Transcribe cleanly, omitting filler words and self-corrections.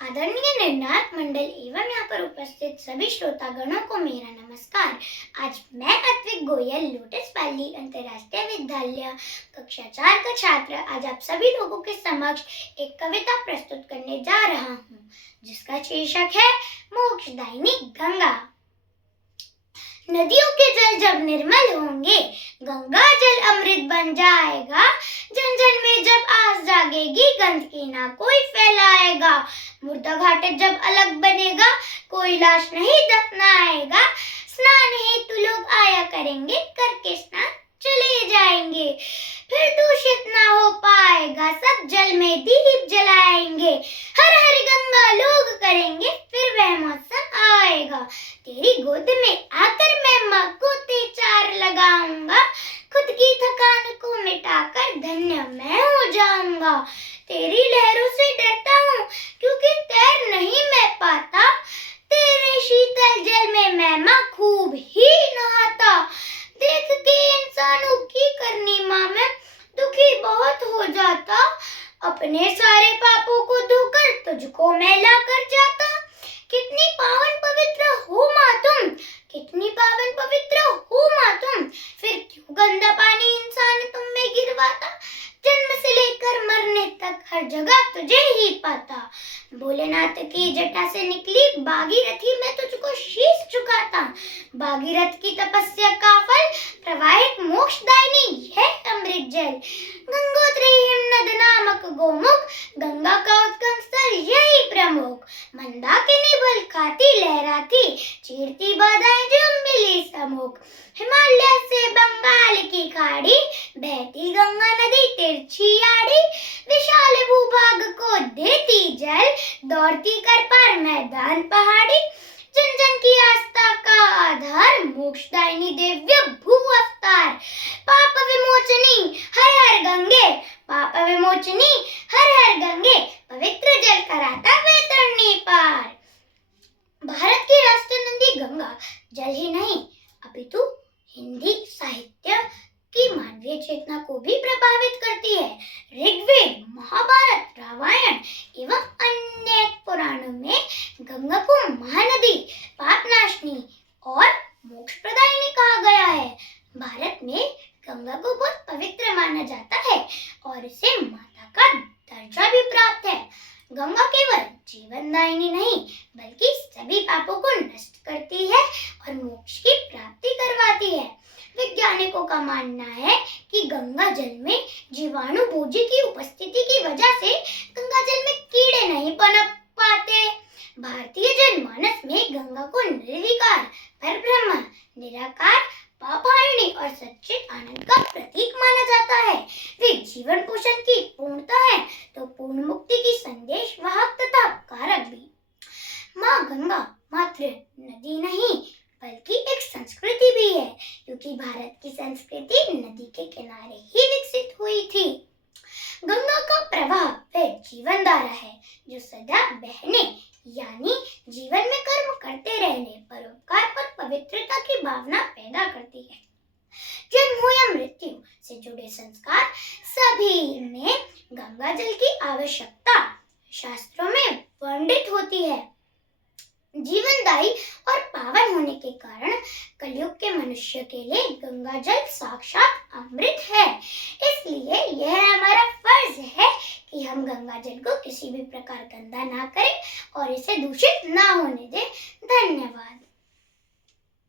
आदरणीय निर्णायक मंडल एवं यहाँ पर उपस्थित सभी श्रोतागणों को मेरा नमस्कार। आज मैं अत्विक गोयल लोटस वैली अंतर्राष्ट्रीय विद्यालय कक्षा 4 का छात्र आज आप सभी लोगों के समक्ष एक कविता प्रस्तुत करने जा रहा हूँ, जिसका शीर्षक है मोक्षदायिनी गंगा। नदियों के जल जब निर्मल होंगे, गंगा जल अमृत बन जाएगा। जन जन में जब आस जागेगी, गंदगी ना कोई फैलाएगा। मुर्दा घाट जब अलग बनेगा, कोई लाश नहीं दफनाएगा। स्नान हेतु लोग आया करेंगे, करके स्नान चले जाएंगे। फिर दूषित ना हो पाएगा, सब जल में दीप जलाएंगे। हर हर गंगा लोग करेंगे, फिर वह मौसम आएगा। तेरी गोद में आकर मैं माँ को चार लगाऊंगा। खुद की थकान को मिटाकर धन्य मैं हो जाऊंगा। तेरी लहरों से डरता हूँ, क्योंकि तैर नहीं मैं पाता। तेरे शीतल जल में मैं माँ खूब ही नहाता। देख के इंसानों की करनी माँ मैं दुखी बहुत हो जाता। अपने सारे पापों को धोकर तुझको मैं ला कर जाता। कितनी पावन पवित्र हो माँ तुम, कितनी पावन पवित्र हो माँ तुम। फिर क्यों गंदा पानी इंसान तुम में गिरवाता। जन्म से लेकर मरने तक हर जगह तुझे ही पाता। भोलेनाथ की जटा से निकली भागीरथी मैं तुझको शीश झुकाता। भागीरथ की तपस्या का फल प्रवाहित मोक्षदायिनी है अमृत जल। गंगोत्री हिमनद नामक गोमुख, गंगा का उद्गम स्थल यही प्रमुख। मंदाकिनी बल खाती लहराती, चीरती बाधाएं जो मिली सम्मुख। हिमालय से बंगाल की खाड़ी, बहती गंगा नदी तिरछी आड़ी। विशाल भूभाग को देती जल, दौड़ती कर पार मैदान पहाड़ी। जन जन की आस्था का आधार, मोक्षदायिनी दिव्य भू अवतार। पाप विमोचनी हर हर गंगे, पाप विमोचनी हर हर गंगे। पवित्र जल कराता वे तरनी पार। भारत की राष्ट्रीय नदी गंगा जल ही नहीं, अपितु हिंदी साहित्य की मानवीय चेतना को भी प्रभावित करती है। ऋग्वेद, महाभारत, रामायण एवं अन्य पुराणों में गंगा को महानदी, पापनाशनी और मोक्ष प्रदायिनी कहा गया है। भारत में गंगा को बहुत पवित्र माना जाता है और इसे माता का दर्जा भी प्राप्त है। गंगा केवल जीवनदायिनी नहीं, बल्कि सभी पापों को नष्ट करती है और मोक्ष की प्राप्ति करवाती है। वैज्ञानिकों का मानना है कि गंगा जल में जीवाणु बोझी की उपस्थिति की वजह से गंगा जल में कीड़े नहीं पनप पाते। भारतीय जनमानस में गंगा को निर्विकार, परब्रह्म, निराकार, पापहारिणी और सच्चित आनंद का प्रतीक माना जाता है। वे जीवन पोषण की पूर्णता है तो पूर्ण मुक्ति की संदेश वाहक तथा कारक भी। माँ गंगा मात्र नदी नहीं, बल्कि एक संस्कृति भी है, क्योंकि भारत की संस्कृति नदी के किनारे ही विकसित हुई थी। गंगा का प्रवाह वह जीवन धारा है जो सदा बहने यानी जीवन में कर्म करते रहने, परोपकार और पवित्रता की भावना पैदा करती है। जन्म हो या मृत्यु से जुड़े संस्कार सभी में गंगा जल की आवश्यकता शास्त्रों में वर्णित होती है। जीवनदायी और पावन होने के कारण कलयुग के मनुष्य के लिए गंगा जल साक्षात अमृत है। इसलिए यह हमारा फर्ज है कि हम गंगा जल को किसी भी प्रकार गंदा ना करें और इसे दूषित ना होने दें। धन्यवाद।